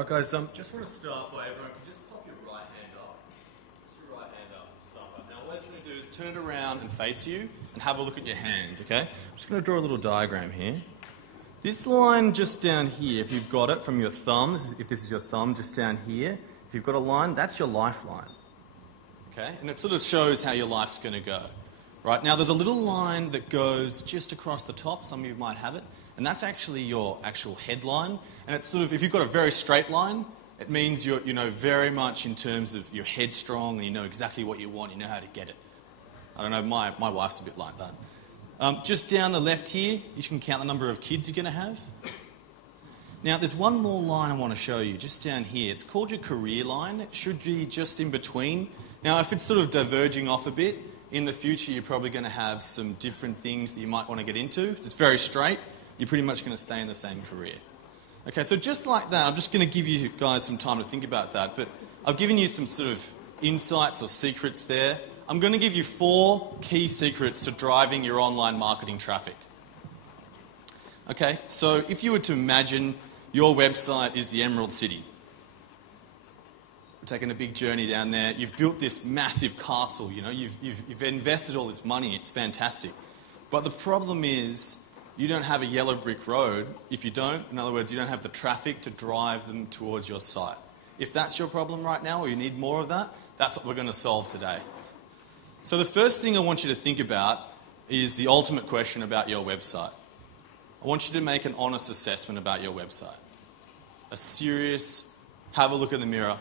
Alright guys, just want to start by everyone can just pop your right hand up. Just your right hand up and start up. Now what I'm going to do is turn it around and face you and have a look at your hand, okay? I'm just going to draw a little diagram here. This line just down here, if you've got it from your thumb, if this is your thumb just down here, if you've got a line, that's your lifeline. Okay? And it sort of shows how your life's going to go. Right? Now there's a little line that goes just across the top, some of you might have it, and that's actually your actual headline. And it's sort of, if you've got a very straight line, it means you're, very much in terms of you're headstrong and you know exactly what you want, you know how to get it. I don't know, my wife's a bit like that. Just down the left here, you can count the number of kids you're going to have. Now, there's one more line I want to show you, just down here. It's called your career line. It should be just in between. Now, if it's sort of diverging off a bit, in the future you're probably going to have some different things that you might want to get into. If it's very straight, you're pretty much going to stay in the same career. Okay, so just like that, I'm just going to give you guys some time to think about that, but I've given you some sort of insights or secrets there. I'm going to give you 4 key secrets to driving your online marketing traffic. Okay, so if you were to imagine your website is the Emerald City. We're taking a big journey down there. You've built this massive castle, you've invested all this money, it's fantastic. But the problem is you don't have a yellow brick road. If you don't, in other words, you don't have the traffic to drive them towards your site. If that's your problem right now or you need more of that, that's what we're going to solve today. So the first thing I want you to think about is the ultimate question about your website. I want you to make an honest assessment about your website. A serious, have a look in the mirror.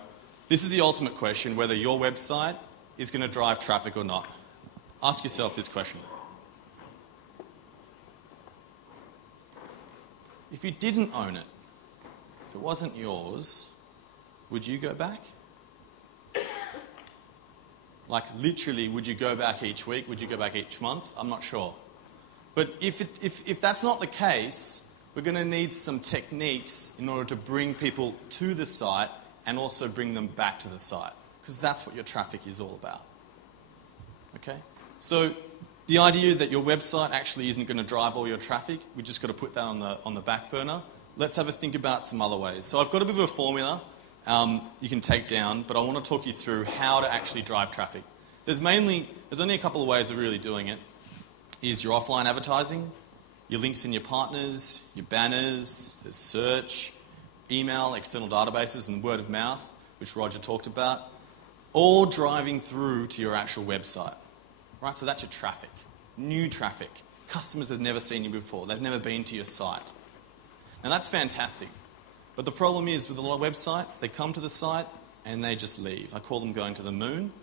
This is the ultimate question, whether your website is going to drive traffic or not. Ask yourself this question. If you didn't own it, if it wasn't yours, would you go back? Like literally, would you go back each week? Would you go back each month? I'm not sure. But if that's not the case, we're going to need some techniques in order to bring people to the site and also bring them back to the site, because that's what your traffic is all about. Okay? So the idea that your website actually isn't going to drive all your traffic, we just got to put that on the back burner. Let's have a think about some other ways. So I've got a bit of a formula you can take down, but I want to talk you through how to actually drive traffic. There's only a couple of ways of really doing it. Is your offline advertising, your links in your partners, your banners, there's search, email, external databases, and word of mouth, which Roger talked about, all driving through to your actual website. Right, so that's your traffic, new traffic. Customers have never seen you before. They've never been to your site. Now that's fantastic. But the problem is with a lot of websites, they come to the site and they just leave. I call them going to the moon.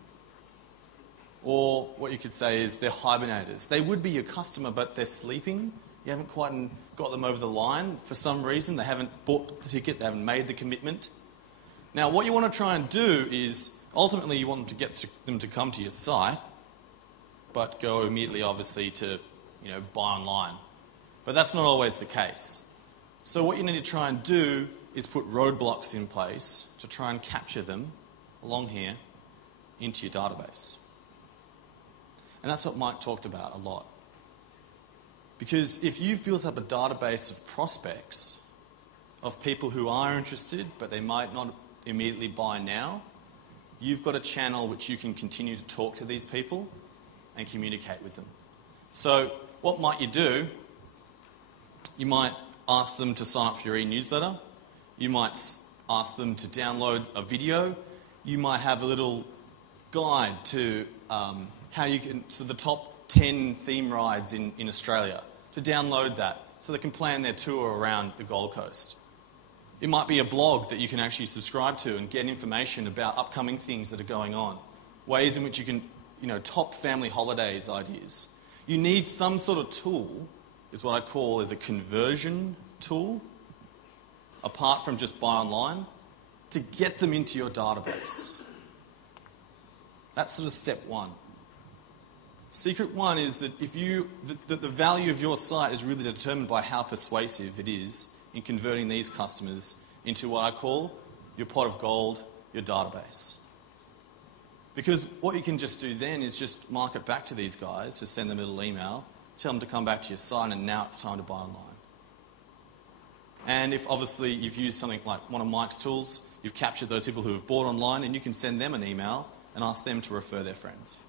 Or what you could say is they're hibernators. They would be your customer, but they're sleeping. You haven't quite got them over the line for some reason. They haven't bought the ticket. They haven't made the commitment. Now what you want to try and do is, ultimately you want them to get them to come to your site, but go immediately, obviously, to buy online. But that's not always the case. So what you need to try and do is put roadblocks in place to try and capture them along here into your database. And that's what Mike talked about a lot. Because if you've built up a database of prospects, of people who are interested, but they might not immediately buy now, you've got a channel which you can continue to talk to these people and communicate with them. So what might you do? You might ask them to sign up for your e-newsletter. You might ask them to download a video. You might have a little guide to how you can, so the top 10 theme rides in Australia, to download that so they can plan their tour around the Gold Coast. It might be a blog that you can actually subscribe to and get information about upcoming things that are going on, ways in which you can, top family holidays ideas. You need some sort of tool, is what I call as a conversion tool, apart from just buy online, to get them into your database. That's sort of step 1. Secret 1 is that the value of your site is really determined by how persuasive it is in converting these customers into what I call your pot of gold, your database. Because what you can just do then is just market back to these guys, just send them a little email, tell them to come back to your site, and now it's time to buy online. And if obviously you've used something like one of Mike's tools, you've captured those people who have bought online, and you can send them an email and ask them to refer their friends.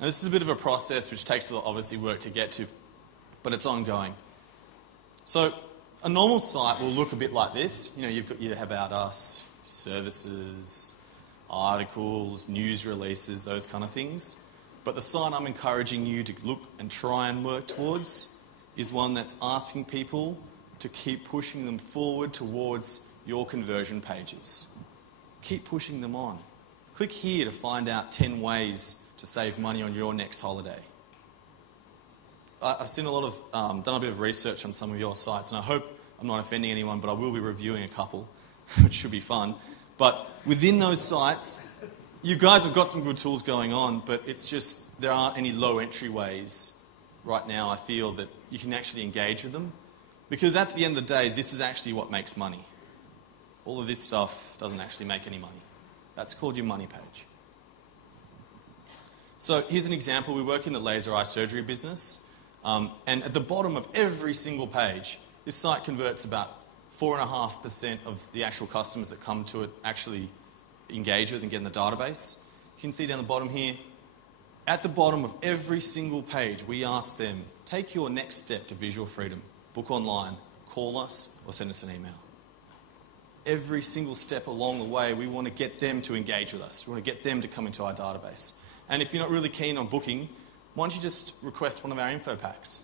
Now, this is a bit of a process which takes a lot, obviously, work to get to, but it's ongoing. So a normal site will look a bit like this. You know, you've got your About Us, services, articles, news releases, those kind of things. But the site I'm encouraging you to look and try and work towards is one that's asking people to keep pushing them forward towards your conversion pages. Keep pushing them on. Click here to find out 10 ways to save money on your next holiday. I've seen a lot of, done a bit of research on some of your sites, and I hope I'm not offending anyone, but I will be reviewing a couple, which should be fun. But within those sites, you guys have got some good tools going on, but it's just there aren't any low entry ways right now, I feel, that you can actually engage with them. Because at the end of the day, this is actually what makes money. All of this stuff doesn't actually make any money. That's called your money page. So here's an example. We work in the laser eye surgery business. And at the bottom of every single page, this site converts about 4.5% of the actual customers that come to it actually engage with and get in the database. You can see down the bottom here, at the bottom of every single page, we ask them, take your next step to visual freedom. Book online, call us, or send us an email. Every single step along the way, we want to get them to engage with us. We want to get them to come into our database. And if you're not really keen on booking, why don't you just request one of our info packs?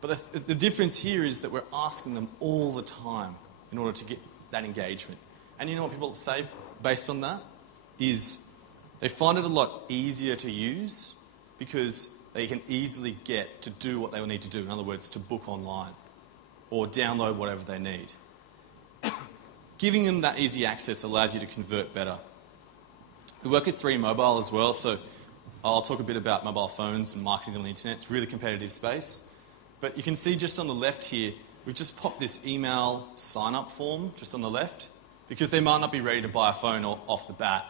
But the difference here is that we're asking them all the time in order to get that engagement. And you know what people say based on that? Is they find it a lot easier to use because they can easily get to do what they will need to do. In other words, to book online or download whatever they need. Giving them that easy access allows you to convert better. We work at 3 Mobile as well, so I'll talk a bit about mobile phones and marketing on the internet. It's a really competitive space. But you can see just on the left here, we've just popped this email sign-up form just on the left because they might not be ready to buy a phone off the bat.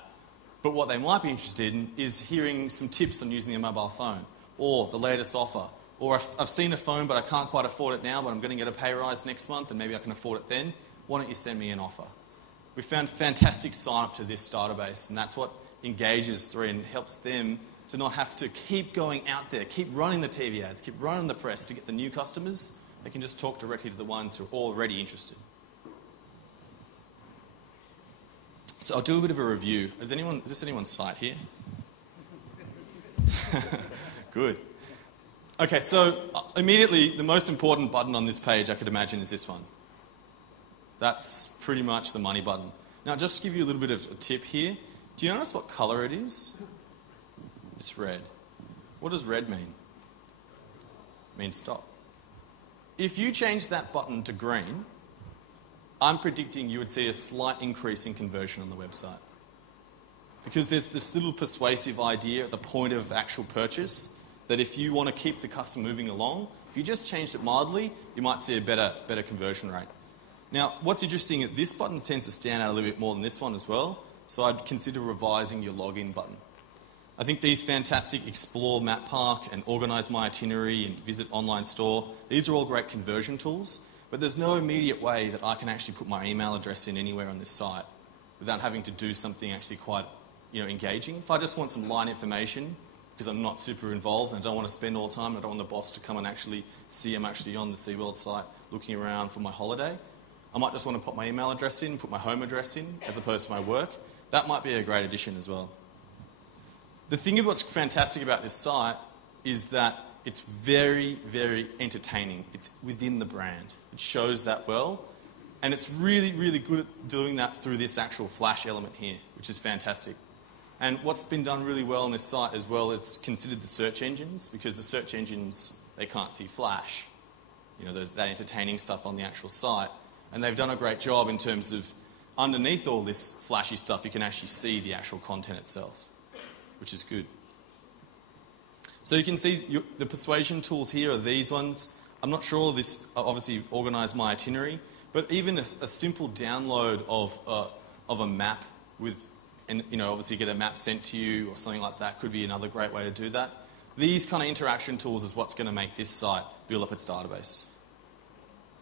But what they might be interested in is hearing some tips on using their mobile phone or the latest offer. Or I've seen a phone but I can't quite afford it now, but I'm going to get a pay rise next month and maybe I can afford it then. Why don't you send me an offer? We found fantastic sign-up to this database, and that's what engages 3 and helps them to not have to keep going out there, keep running the TV ads, keep running the press to get the new customers. They can just talk directly to the ones who are already interested. So I'll do a bit of a review. Is this anyone's site here? Good. Okay, so immediately the most important button on this page I could imagine is this one. That's pretty much the money button. Now just to give you a little bit of a tip here, do you notice what colour it is? It's red. What does red mean? It means stop. If you change that button to green, I'm predicting you would see a slight increase in conversion on the website. Because there's this little persuasive idea at the point of actual purchase that if you want to keep the customer moving along, if you just changed it mildly, you might see a better conversion rate. Now, what's interesting, this button tends to stand out a little bit more than this one as well, so I'd consider revising your login button. I think these fantastic Explore Map Park and Organise My Itinerary and Visit Online Store, these are all great conversion tools, but there's no immediate way that I can actually put my email address in anywhere on this site without having to do something actually quite engaging. If I just want some line information, because I'm not super involved and I don't want to spend all the time, I don't want the boss to come and actually see I'm actually on the SeaWorld site looking around for my holiday, I might just want to put my email address in, put my home address in, as opposed to my work. That might be a great addition as well. The thing of what's fantastic about this site is that it's very, very entertaining. It's within the brand. It shows that well. And it's really, really good at doing that through this actual flash element here, which is fantastic. And what's been done really well on this site as well, it's considered the search engines, because the search engines, they can't see flash. There's that entertaining stuff on the actual site. And they've done a great job in terms of underneath all this flashy stuff, you can actually see the actual content itself, which is good. So you can see the persuasion tools here are these ones. I'm not sure this obviously Organise My Itinerary, but even a simple download of a map and obviously get a map sent to you or something like that could be another great way to do that. These kind of interaction tools is what's going to make this site build up its database.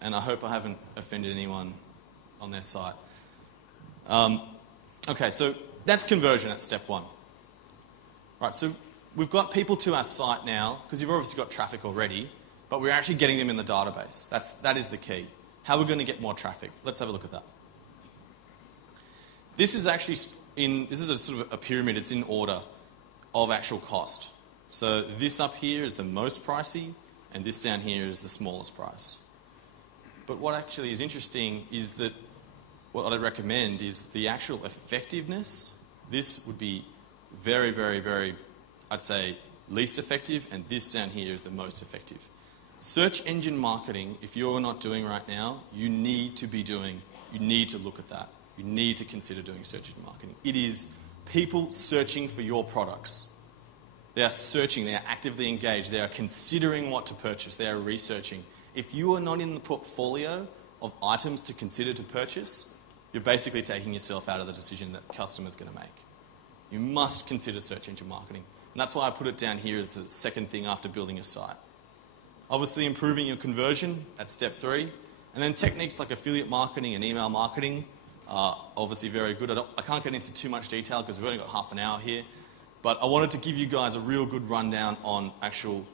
and I hope I haven't offended anyone on their site. Okay, so that's conversion at step 1. Right, so we've got people to our site now, because you've obviously got traffic already, but we're actually getting them in the database. That is the key. How we're going to get more traffic. Let's have a look at that. This is actually this is a sort of a pyramid. It's in order of actual cost. So this up here is the most pricey, and this down here is the smallest price. But what actually is interesting is that what I'd recommend is the actual effectiveness. This would be very, very, very, I'd say, least effective, and this down here is the most effective. Search engine marketing, if you're not doing right now, you need to look at that. You need to consider doing search engine marketing. It is people searching for your products. They are searching, they are actively engaged, they are considering what to purchase, they are researching. If you are not in the portfolio of items to consider to purchase, you're basically taking yourself out of the decision that the customer's going to make. You must consider search engine marketing. And that's why I put it down here as the second thing after building a site. Obviously, improving your conversion at step 3. And then techniques like affiliate marketing and email marketing are obviously very good. I can't get into too much detail because we've only got half an hour here. But I wanted to give you guys a real good rundown on actual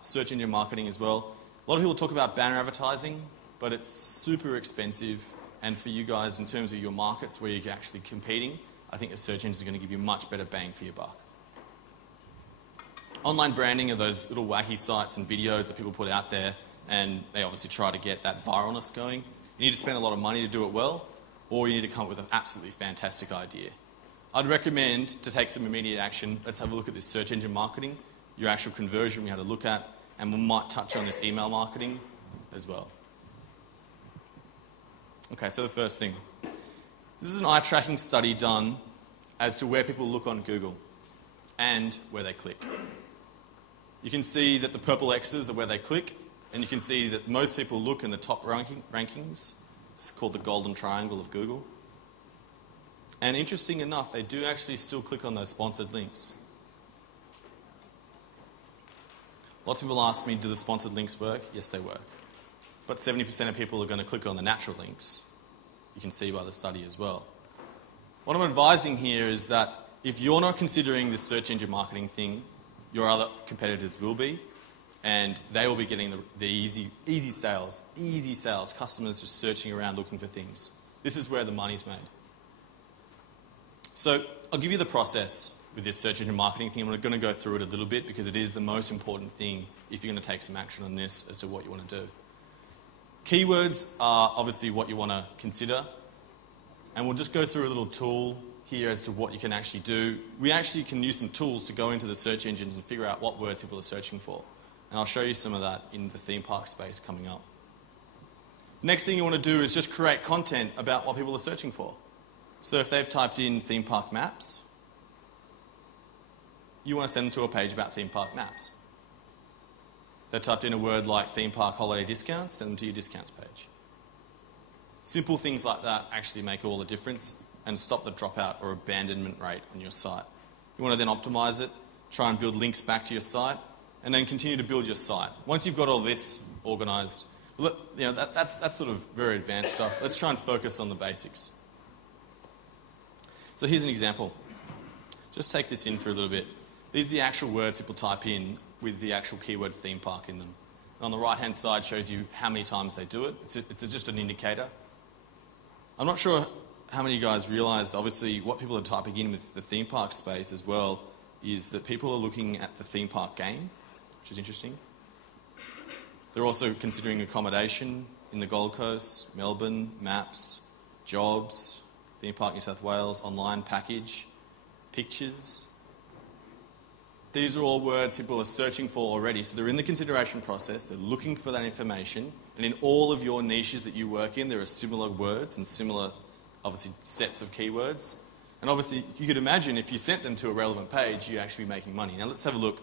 search engine marketing as well. A lot of people talk about banner advertising, but it's super expensive. And for you guys, in terms of your markets where you're actually competing, I think the search engines are going to give you much better bang for your buck. Online branding are those little wacky sites and videos that people put out there, and they obviously try to get that viralness going. You need to spend a lot of money to do it well, or you need to come up with an absolutely fantastic idea. I'd recommend to take some immediate action. Let's have a look at this search engine marketing, your actual conversion we had to look at, and we might touch on this email marketing as well. Okay, so the first thing. This is an eye tracking study done as to where people look on Google and where they click. You can see that the purple X's are where they click, and you can see that most people look in the top rankings. It's called the golden triangle of Google. And interesting enough, they do actually still click on those sponsored links. Lots of people ask me, do the sponsored links work? Yes, they work. But 70% of people are going to click on the natural links. You can see by the study as well. What I'm advising here is that if you're not considering this search engine marketing thing, your other competitors will be, and they will be getting the easy sales, customers just searching around looking for things. This is where the money's made. So I'll give you the process with this search engine marketing thing. I'm going to go through it a little bit because it is the most important thing if you're going to take some action on this as to what you want to do. Keywords are obviously what you want to consider, and we'll just go through a little tool here as to what you can actually do. We actually can use some tools to go into the search engines and figure out what words people are searching for. And I'll show you some of that in the theme park space coming up. The next thing you want to do is just create content about what people are searching for. So if they've typed in theme park maps, you want to send them to a page about theme park maps. If they typed in a word like theme park holiday discounts, send them to your discounts page. Simple things like that actually make all the difference and stop the dropout or abandonment rate on your site. You want to then optimize it, try and build links back to your site, and then continue to build your site. Once you've got all this organized, that's sort of very advanced stuff. Let's try and focus on the basics. So here's an example. Just take this in for a little bit. These are the actual words people type in with the actual keyword theme park in them. And on the right-hand side shows you how many times they do it. It's just an indicator. I'm not sure how many of you guys realise, obviously, what people are typing in with the theme park space as well is that people are looking at the theme park game, which is interesting. They're also considering accommodation in the Gold Coast, Melbourne, maps, jobs, theme park New South Wales, online package, pictures. These are all words people are searching for already. So they're in the consideration process, they're looking for that information, and in all of your niches that you work in, there are similar words and similar, obviously, sets of keywords. And obviously, you could imagine if you sent them to a relevant page, you'd actually be making money. Now let's have a look.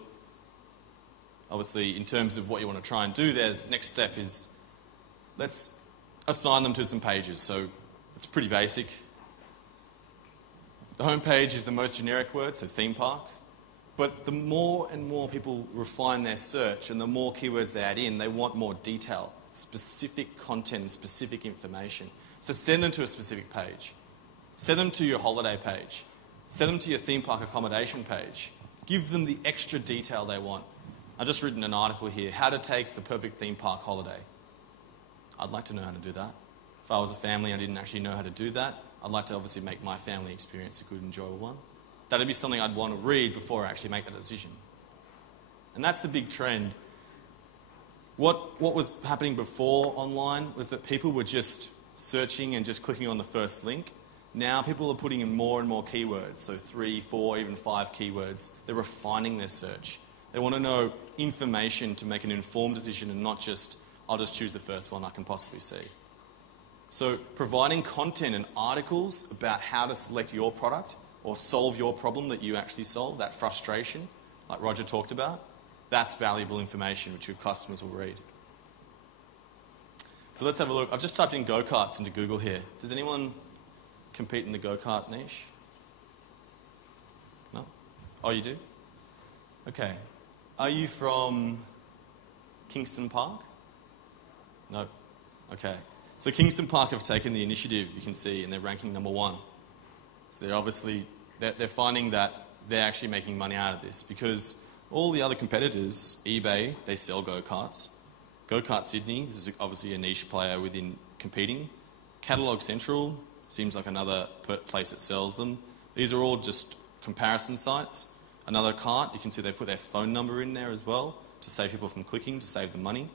Obviously, in terms of what you want to try and do, next step is let's assign them to some pages. So it's pretty basic. The home page is the most generic word, so theme park. But the more and more people refine their search and the more keywords they add in, they want more detail. specific content and specific information. So send them to a specific page. Send them to your holiday page. Send them to your theme park accommodation page. Give them the extra detail they want. I've just written an article here, how to take the perfect theme park holiday. I'd like to know how to do that. If I was a family and I didn't actually know how to do that, I'd like to obviously make my family experience a good, enjoyable one. That'd be something I'd want to read before I actually make that decision. And that's the big trend. What was happening before online was that people were just searching and just clicking on the first link. Now people are putting in more and more keywords, so 3, 4, even 5 keywords. They're refining their search. They want to know information to make an informed decision and not just, I'll just choose the first one I can possibly see. So providing content and articles about how to select your product or solve your problem that you actually solve, that frustration, like Roger talked about, that's valuable information which your customers will read. So let's have a look. I've just typed in go-karts into Google here. Does anyone compete in the go-kart niche? No? Oh, you do? Okay. Are you from Kingston Park? No. Okay. So Kingston Park have taken the initiative, you can see, and they're ranking number 1. So they're obviously, they're finding that they're actually making money out of this because all the other competitors, eBay, they sell go-karts. Go-Kart Sydney, this is obviously a niche player within competing. Catalog Central seems like another place that sells them. These are all just comparison sites. Another cart, you can see they put their phone number in there as well to save people from clicking, to save them money.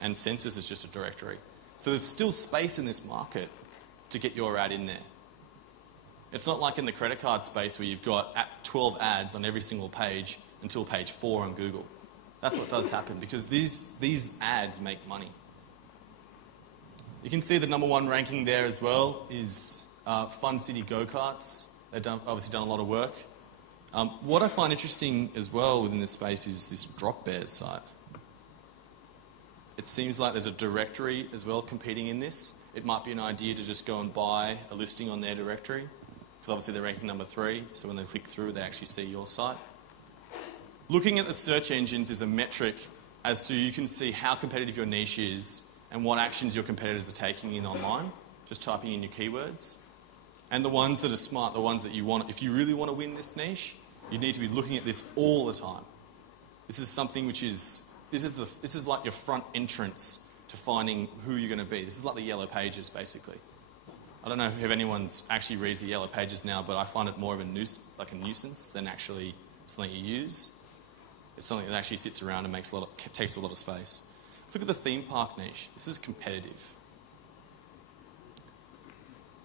And Census is just a directory. So there's still space in this market to get your ad in there. It's not like in the credit card space where you've got 12 ads on every single page until page 4 on Google. That's what does happen because these ads make money. You can see the number 1 ranking there as well is Fun City Go-Karts. They've obviously done a lot of work. What I find interesting as well within this space is this Drop Bears site. It seems like there's a directory as well competing in this. It might be an idea to just go and buy a listing on their directory because obviously they're ranking number 3, so when they click through they actually see your site. Looking at the search engines is a metric as to you can see how competitive your niche is and what actions your competitors are taking in online, just typing in your keywords. And the ones that are smart, the ones that you want, if you really want to win this niche, you need to be looking at this all the time. This is something which is, this is like your front entrance to finding who you're going to be. This is like the yellow pages, basically. I don't know if anyone's actually reads the yellow pages now, but I find it more of a nuisance than actually something you use. It's something that actually sits around and takes a lot of space. Let's look at the theme park niche. This is competitive.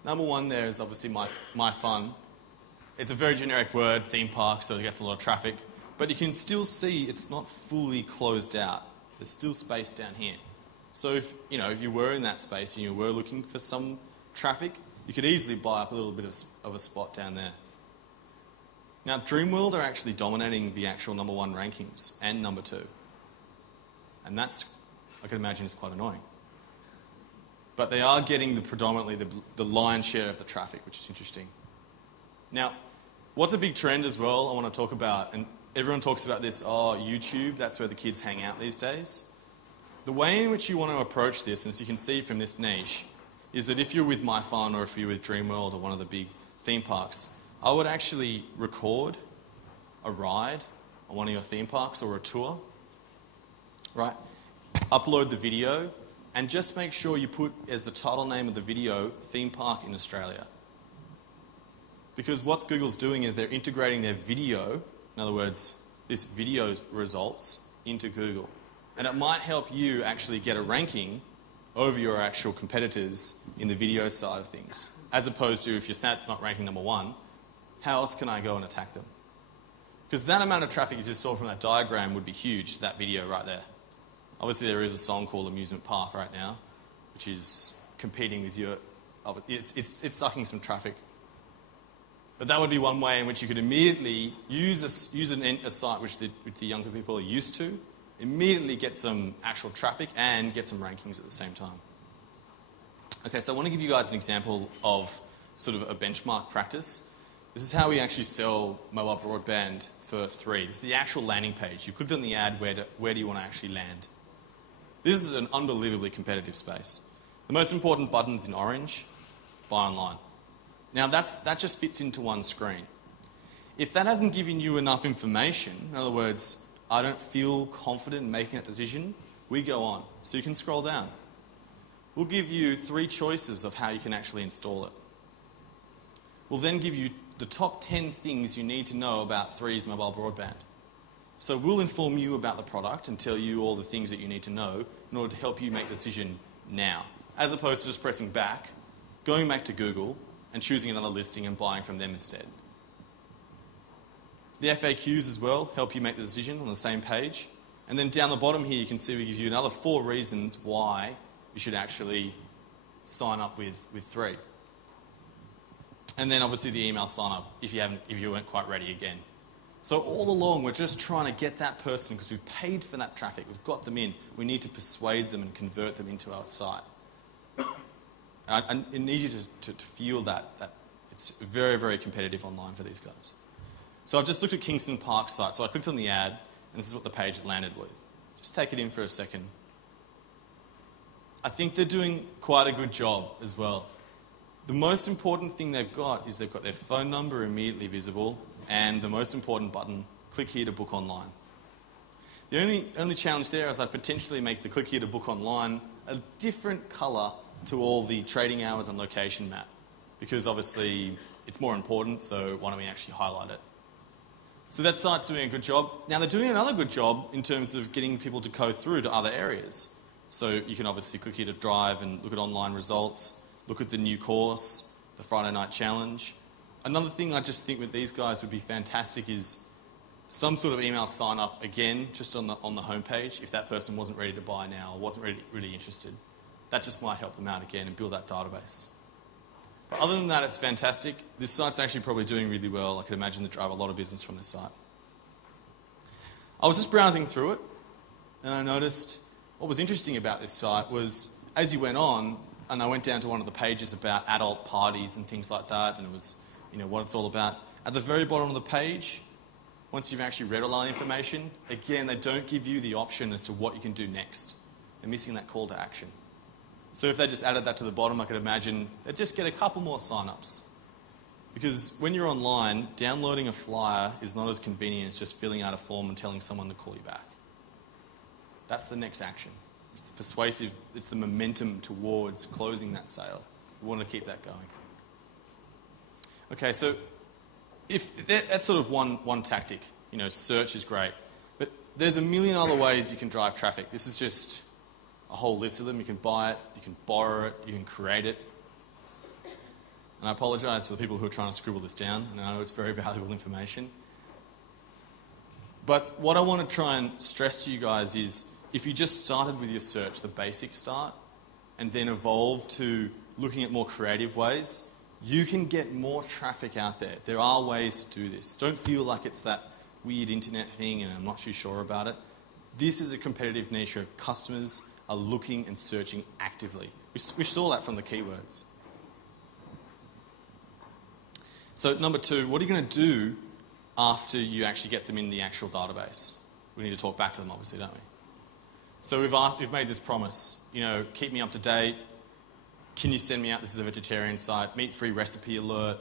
Number 1 there is obviously my fun. It's a very generic word, theme park, so it gets a lot of traffic. But you can still see it's not fully closed out. There's still space down here. So if you were in that space and you were looking for some traffic, you could easily buy up a little bit of a spot down there. Now, Dreamworld are actually dominating the actual number 1 rankings and number 2. And that's, I can imagine, is quite annoying. But they are getting predominantly the lion's share of the traffic, which is interesting. Now, what's a big trend as well I want to talk about, and everyone talks about this, YouTube, that's where the kids hang out these days. The way in which you want to approach this, and as you can see from this niche, is that if you're with MyFun or if you're with Dreamworld or one of the big theme parks, I would actually record a ride on one of your theme parks or a tour, right? Upload the video and just make sure you put as the title name of the video, Theme Park in Australia. Because what Google's doing is they're integrating their video, in other words, this video's results, into Google. And it might help you actually get a ranking over your actual competitors in the video side of things. As opposed to if your site's not ranking number 1, how else can I go and attack them? Because that amount of traffic you just saw from that diagram would be huge, that video right there. Obviously there is a song called Amusement Park right now, which is competing with your... It's sucking some traffic. But that would be one way in which you could immediately use a site which the younger people are used to, immediately get some actual traffic and get some rankings at the same time. Okay, so I want to give you guys an example of sort of a benchmark practice. This is how we actually sell mobile broadband for 3. This is the actual landing page. You clicked on the ad, where do you want to actually land? This is an unbelievably competitive space. The most important button's in orange, buy online. Now that just fits into one screen. If that hasn't given you enough information, in other words, I don't feel confident in making that decision, we go on. So you can scroll down. We'll give you 3 choices of how you can actually install it. We'll then give you the top 10 things you need to know about 3's mobile broadband. So we'll inform you about the product and tell you all the things that you need to know in order to help you make a decision now, as opposed to just pressing back, going back to Google, and choosing another listing and buying from them instead. The FAQs as well help you make the decision on the same page. And then down the bottom here you can see we give you another 4 reasons why you should actually sign up with 3. And then obviously the email sign up if you weren't quite ready again. So all along we're just trying to get that person, because we've paid for that traffic, we've got them in, we need to persuade them and convert them into our site. I need you to feel that it's very, very competitive online for these guys. So I've just looked at Kingston Park site. So I clicked on the ad, and this is what the page landed with. Just take it in for a second. I think they're doing quite a good job as well. The most important thing they've got is they've got their phone number immediately visible, and the most important button, click here to book online. The only challenge there is I'd potentially make the click here to book online a different colour to all the trading hours and location map, because obviously it's more important, so why don't we actually highlight it? So that site's doing a good job. Now they're doing another good job in terms of getting people to go through to other areas. So you can obviously click here to drive and look at online results, look at the new course, the Friday night challenge. Another thing I just think with these guys would be fantastic is some sort of email sign up again, just on the homepage, if that person wasn't ready to buy now or wasn't really interested. That just might help them out again and build that database. But other than that, it's fantastic. This site's actually probably doing really well. I could imagine they drive a lot of business from this site. I was just browsing through it, and I noticed what was interesting about this site was, as you went on, and I went down to one of the pages about adult parties and things like that, and it was, what it's all about. At the very bottom of the page, once you've actually read all that information, again, they don't give you the option as to what you can do next. They're missing that call to action. So if they just added that to the bottom, I could imagine they'd just get a couple more sign-ups. Because when you're online, downloading a flyer is not as convenient as just filling out a form and telling someone to call you back. That's the next action. It's the persuasive, it's the momentum towards closing that sale. We want to keep that going. Okay, so that's sort of one tactic. Search is great. But there's a million other ways you can drive traffic. This is just a whole list of them. You can buy it, you can borrow it, you can create it. And I apologise for the people who are trying to scribble this down, and I know it's very valuable information. But what I want to try and stress to you guys is, if you just started with your search, the basic start, and then evolve to looking at more creative ways, you can get more traffic out there. There are ways to do this. Don't feel like it's that weird internet thing and I'm not too sure about it. This is a competitive niche where customers are looking and searching actively. We saw that from the keywords. So number 2, what are you going to do after you actually get them in the actual database? We need to talk back to them, obviously, don't we? So we've made this promise, keep me up to date. Can you send me out, this is a vegetarian site, meat-free recipe alert,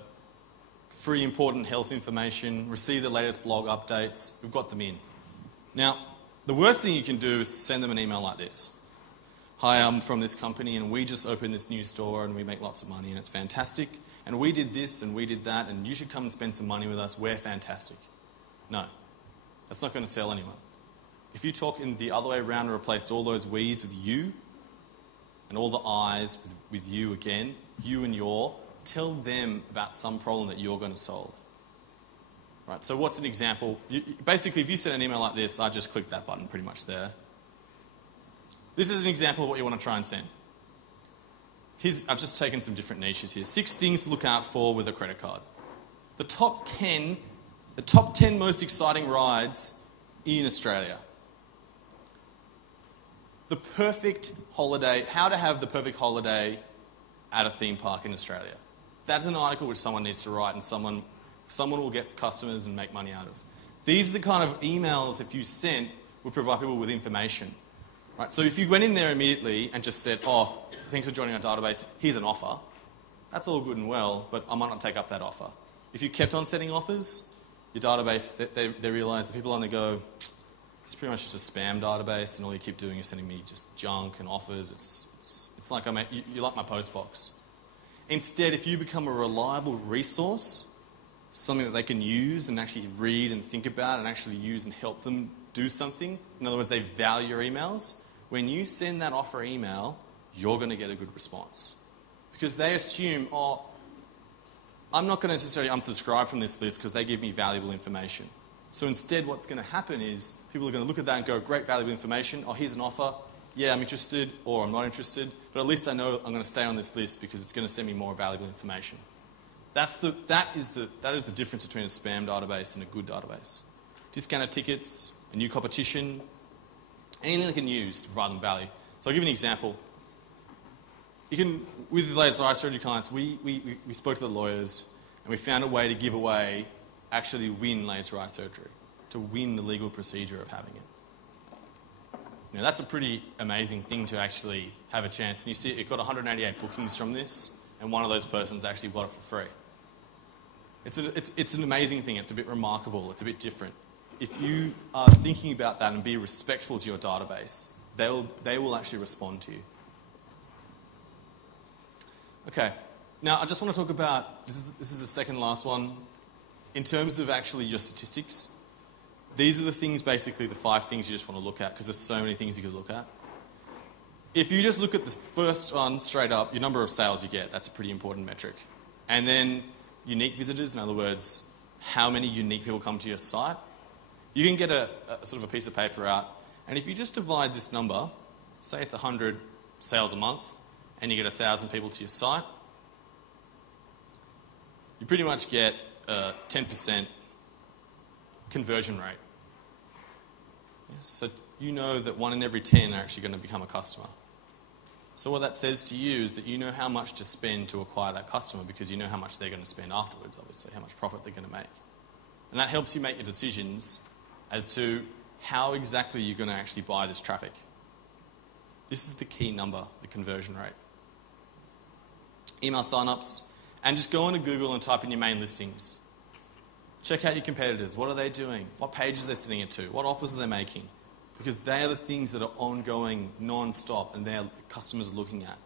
free important health information, receive the latest blog updates. We've got them in. Now, the worst thing you can do is send them an email like this. Hi, I'm from this company and we just opened this new store and we make lots of money and it's fantastic. And we did this and we did that and you should come and spend some money with us. We're fantastic. No, that's not going to sell anyone. If you talk in the other way around and replaced all those we's with you and all the I's with you again, you and your, tell them about some problem that you're going to solve. Right, so what's an example? Basically, if you send an email like this, I just click that button pretty much there. This is an example of what you want to try and send. I've just taken some different niches here. 6 things to look out for with a credit card. The top 10 most exciting rides in Australia. The perfect holiday, how to have the perfect holiday at a theme park in Australia. That's an article which someone needs to write and someone will get customers and make money out of. These are the kind of emails, if you sent, would provide people with information. Right? So if you went in there immediately and just said, oh, thanks for joining our database, here's an offer, that's all good and well, but I might not take up that offer. If you kept on setting offers, your database, they realise the people on there go, it's pretty much just a spam database, and all you keep doing is sending me just junk and offers. It's like you like my post box. Instead, if you become a reliable resource, something that they can use and actually read and think about and actually use and help them do something, in other words, they value your emails, when you send that offer email, you're going to get a good response. Because they assume, oh, I'm not going to necessarily unsubscribe from this list because they give me valuable information. So instead, what's going to happen is people are going to look at that and go, great, valuable information. Oh, here's an offer. Yeah, I'm interested, or I'm not interested. But at least I know I'm going to stay on this list because it's going to send me more valuable information. That is the difference between a spam database and a good database. Discounted tickets, a new competition, anything they can use to provide them value. So I'll give you an example. You can, with laser eye surgery clients, we spoke to the lawyers and we found a way to give away, actually win laser eye surgery, to win the legal procedure of having it. Now that's a pretty amazing thing to actually have a chance. And you see it got 188 bookings from this, and one of those persons actually got it for free. It's an amazing thing. It's a bit remarkable. It's a bit different. If you are thinking about that and be respectful to your database, they will actually respond to you. Okay. Now I just want to talk about, this is the second last one. In terms of actually your statistics, these are the things, basically the 5 things you just want to look at, because there's so many things you could look at. If you just look at the first one straight up, your number of sales you get, that's a pretty important metric. And then unique visitors, in other words, how many unique people come to your site. You can get a sort of a piece of paper out, and if you just divide this number, say it's 100 sales a month, and you get 1,000 people to your site, you pretty much get a 10% conversion rate. So you know that 1 in every 10 are actually going to become a customer. So what that says to you is that you know how much to spend to acquire that customer, because you know how much they're going to spend afterwards, obviously, how much profit they're going to make. And that helps you make your decisions as to how exactly you're going to actually buy this traffic. This is the key number, the conversion rate. Email signups, and just go into Google and type in your main listings. Check out your competitors. What are they doing? What pages are they sending it to? What offers are they making? Because they are the things that are ongoing, non-stop, and their customers are looking at.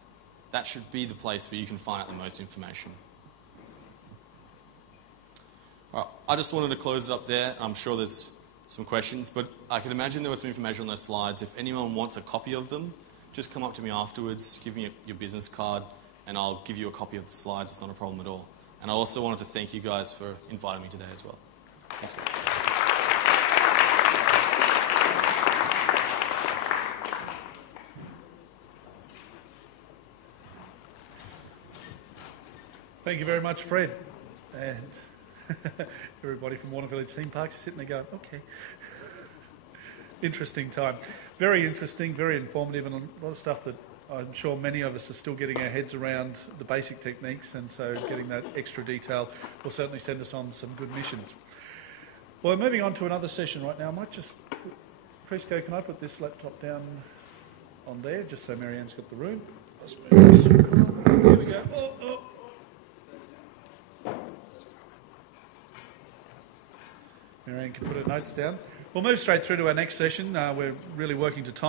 That should be the place where you can find out the most information. All right, I just wanted to close it up there. I'm sure there's some questions, but I can imagine there was some information on those slides. If anyone wants a copy of them, just come up to me afterwards, give me your business card, and I'll give you a copy of the slides. It's not a problem at all. And I also wanted to thank you guys for inviting me today as well. Thanks a lot. Thank you very much, Fred. And everybody from Warner Village Theme Parks is sitting there going, okay. Interesting time. Very interesting, very informative, and a lot of stuff that I'm sure many of us are still getting our heads around the basic techniques, and so getting that extra detail will certainly send us on some good missions. Well, we're moving on to another session right now. I might just, Fresco, can I put this laptop down on there, just so Marianne's got the room? Let's move this. Here we go. Oh. Marianne can put her notes down. We'll move straight through to our next session. We're really working to time.